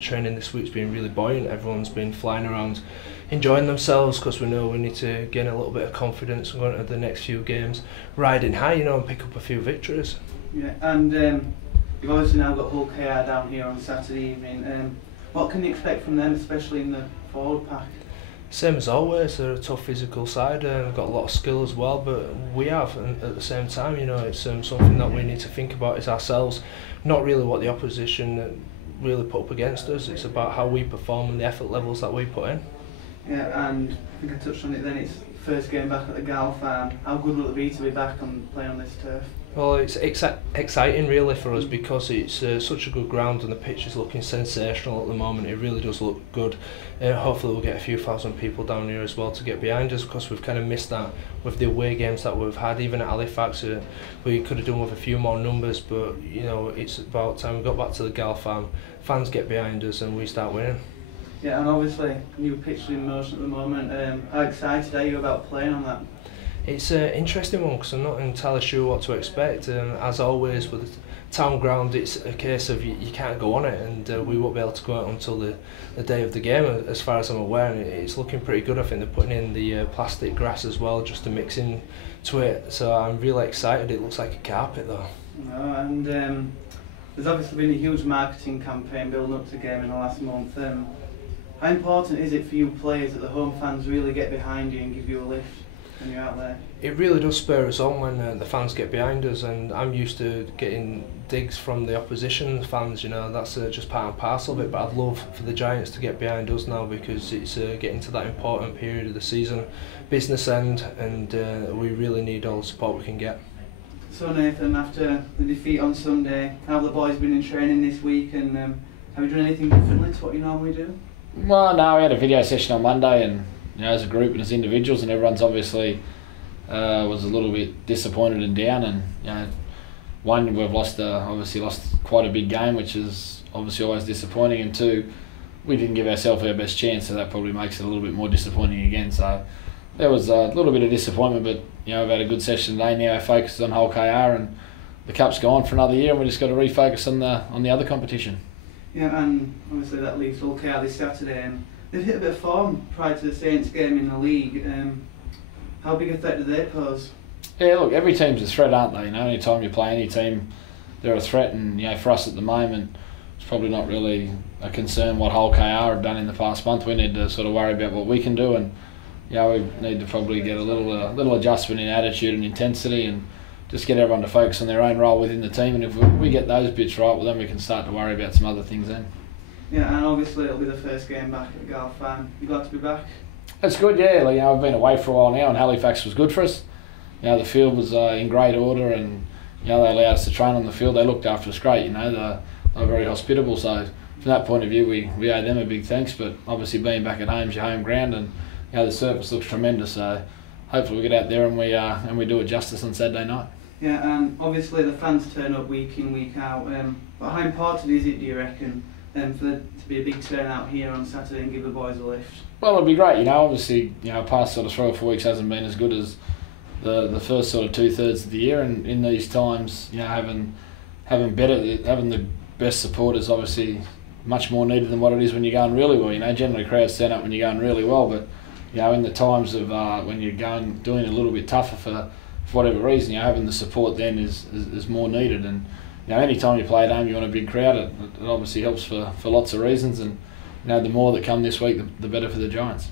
Training this week's been really buoyant. Everyone's been flying around enjoying themselves because we know we need to gain a little bit of confidence and go into the next few games riding high, and pick up a few victories. Yeah, and you've obviously now got Hull KR down here on Saturday evening. What can you expect from them, especially in the forward pack? Same as always, they're a tough physical side and they've got a lot of skill as well, but we have, and at the same time, it's something that we need to think about is ourselves, not really what the opposition really put up against us. It's about how we perform and the effort levels that we put in. Yeah, and I think I touched on it then, it's first game back at the Gal Farm. How good will it be to be back and play on this turf? Well, it's exciting really for us because it's such a good ground and the pitch is looking sensational at the moment. It really does look good. Hopefully we'll get a few thousand people down here as well to get behind us, because we've kind of missed that with the away games that we've had. Even at Halifax, we could have done with a few more numbers, but it's about time we got back to the Gal Farm, fans get behind us and we start winning. Yeah, and obviously new pitch in motion at the moment. How excited are you about playing on that? It's an interesting one because I'm not entirely sure what to expect. As always with the town ground, it's a case of you can't go on it, and we won't be able to go out until the day of the game, as far as I'm aware. And it's looking pretty good. I think they're putting in the plastic grass as well just to mix in to it, so I'm really excited. It looks like a carpet though. No, and there's obviously been a huge marketing campaign building up to the game in the last month. How important is it for you players that the home fans really get behind you and give you a lift when you're out there? It really does spur us on when the fans get behind us, and I'm used to getting digs from the opposition fans, that's just part and parcel of it, but I'd love for the Giants to get behind us now, because it's getting to that important period of the season, business end, and we really need all the support we can get. So Nathan, after the defeat on Sunday, how have the boys been in training this week, and have you done anything differently to what you normally do? Well, no, we had a video session on Monday, and as a group and as individuals, and everyone's obviously was a little bit disappointed and down. And one, we've obviously lost quite a big game, which is obviously always disappointing, and two, we didn't give ourselves our best chance, so that probably makes it a little bit more disappointing again. So there was a little bit of disappointment, but we've had a good session today. Now our focus is on Hull KR, and the cup's gone for another year, and we just got to refocus on the other competition. Yeah, and obviously that leaves Hull KR this Saturday, and they've hit a bit of form prior to the Saints game in the league. How big a threat do they pose? Yeah, look, every team's a threat, aren't they? Any time you play any team, they're a threat, and for us at the moment, it's probably not really a concern what Hull KR have done in the past month. We need to sort of worry about what we can do, and we need to probably get a little adjustment in attitude and intensity, and just get everyone to focus on their own role within the team. And if we get those bits right, well, then we can start to worry about some other things then. Yeah, and obviously it'll be the first game back at the Gal Farm. You glad to be back? It's good, yeah. I've been away for a while now, and Halifax was good for us. The field was in great order, and they allowed us to train on the field. They looked after us great. They were very hospitable. So from that point of view, we owe them a big thanks. But obviously being back at home is your home ground, and the surface looks tremendous. So hopefully we get out there and we do it justice on Saturday night. Yeah, and obviously the fans turn up week in, week out. But how important is it, do you reckon, for there to be a big turnout here on Saturday and give the boys a lift? Well, it'd be great. Obviously, past sort of 3 or 4 weeks hasn't been as good as the first sort of 2/3 of the year, and in these times, having the best support is obviously much more needed than what it is when you're going really well. Generally crowds turn up when you're going really well, but in the times of when you're doing it a little bit tougher for whatever reason, having the support then is more needed. And any time you play at home, you want a big crowd. It obviously helps for lots of reasons, and the more that come this week, the better for the Giants.